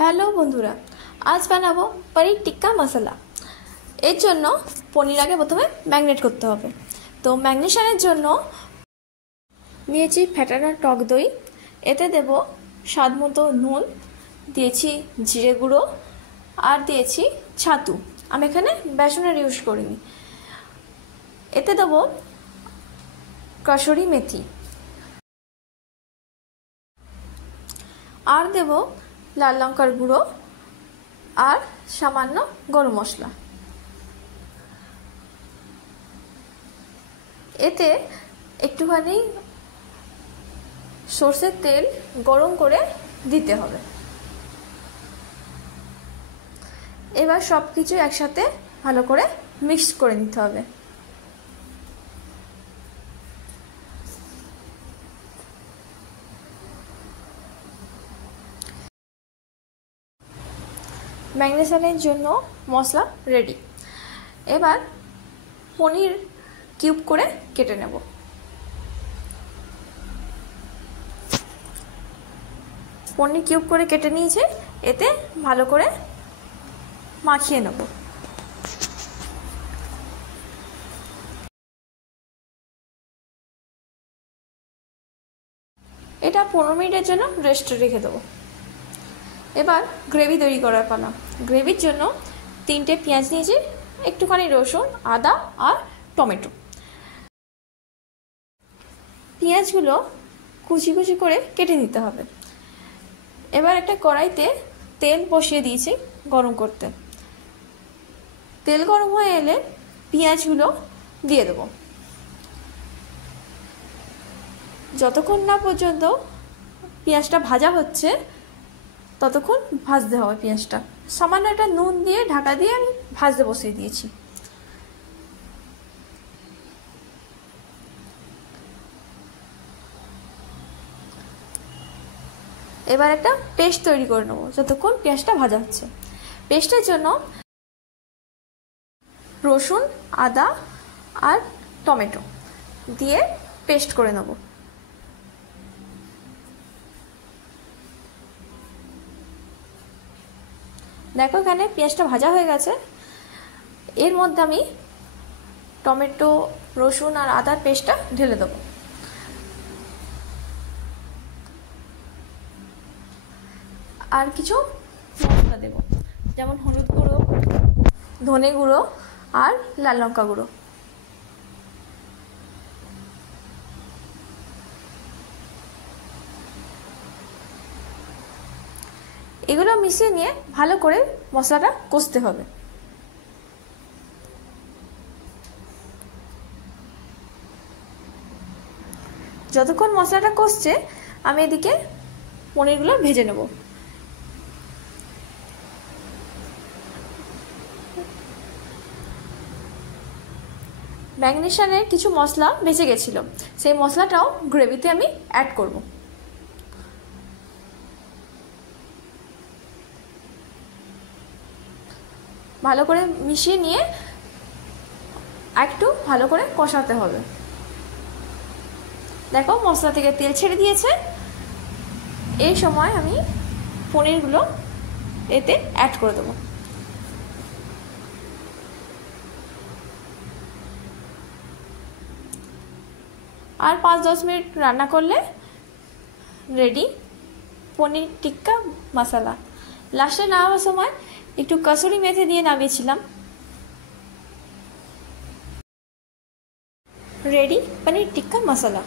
Hello বন্ধুরা, আজ বানাবো পনির টিক্কা মশলা। এর জন্য পনির আগে প্রথমে ম্যারিনেট করতে হবে। তো ম্যারিনেশনের জন্য নিয়েছি ফ্যাটানো টক দই, এতে দেব স্বাদ মতো নুন, দিয়েছি জিরে গুঁড়ো আর দিয়েছি ছাতু। আমি এখানে বেসনের ইউজ করিনি। এতে দেব কসুরি মেথি আর দেব লাল লঙ্কার গুঁড়ো আর সামান্য গরম মশলা। এতে একটুখানি সরষের তেল গরম করে দিতে হবে। এবার সব কিছু একসাথে ভালো করে মিক্স করে নিতে হবে। ম্যারিনেশনের জন্য মশলা রেডি। এবার পনির কিউব করে কেটে নেব। পনির কিউব করে কেটে নিয়েছি, এতে ভালো করে মাখিয়ে নেব। এটা 15 মিনিটের জন্য রেস্টে রেখে দেবো। এবার গ্রেভি তৈরি করার পালা। গ্রেভির জন্য 3টে পেঁয়াজ নিয়েছি, একটুখানি রসুন, আদা আর টমেটো। পেঁয়াজগুলো কুচি কুচি করে কেটে নিতে হবে। এবার একটা কড়াইতে তেল বসিয়ে দিয়েছি গরম করতে। তেল গরম হয়ে এলে পেঁয়াজগুলো দিয়ে দেবো। যতক্ষণ না পর্যন্ত পেঁয়াজটা ভাজা হচ্ছে ততক্ষণ ভাজতে হবে পেঁয়াজটা। সামান্য একটা নুন দিয়ে ঢাকা দিয়ে আমি ভাজতে বসিয়ে দিয়েছি। এবার একটা পেস্ট তৈরি করে নেবো যতক্ষণ পেঁয়াজটা ভাজা হচ্ছে। পেস্টের জন্য রসুন, আদা আর টমেটো দিয়ে পেস্ট করে নেব। দেখো এখানে পেঁয়াজটা ভাজা হয়ে গেছে। এর মধ্যে আমি টমেটো, রসুন আর আদার পেস্টটা ঢেলে দেবো। আর কিছু মশলা দেব, যেমন হলুদ গুঁড়ো, ধনে গুঁড়ো আর লাল লঙ্কা গুঁড়ো। এগুলো মিশিয়ে নিয়ে ভালো করে মশলাটা কষতে হবে। যতক্ষণ মশলাটা কষছে আমি এদিকে পনিরগুলো ভেজে নেব। ম্যারিনেশনের কিছু মশলা বেঁচে গেছিলো, সেই মশলাটাও গ্রেভিতে আমি অ্যাড করব। ভালো করে মিশিয়ে নিয়ে একটু ভালো করে কষাতে হবে। দেখো মশলা থেকে তেল ছেড়ে দিয়েছে। এই সময় আমি পনিরগুলো এতে অ্যাড করে দেবো। আর 5-10 মিনিট রান্না করলে রেডি পনির টিক্কা মশলা। লাস্টে নামাবার সময় একটু কসুরি মেথি দিয়ে নামিয়েছিলাম। রেডি পনির টিক্কা মশলা।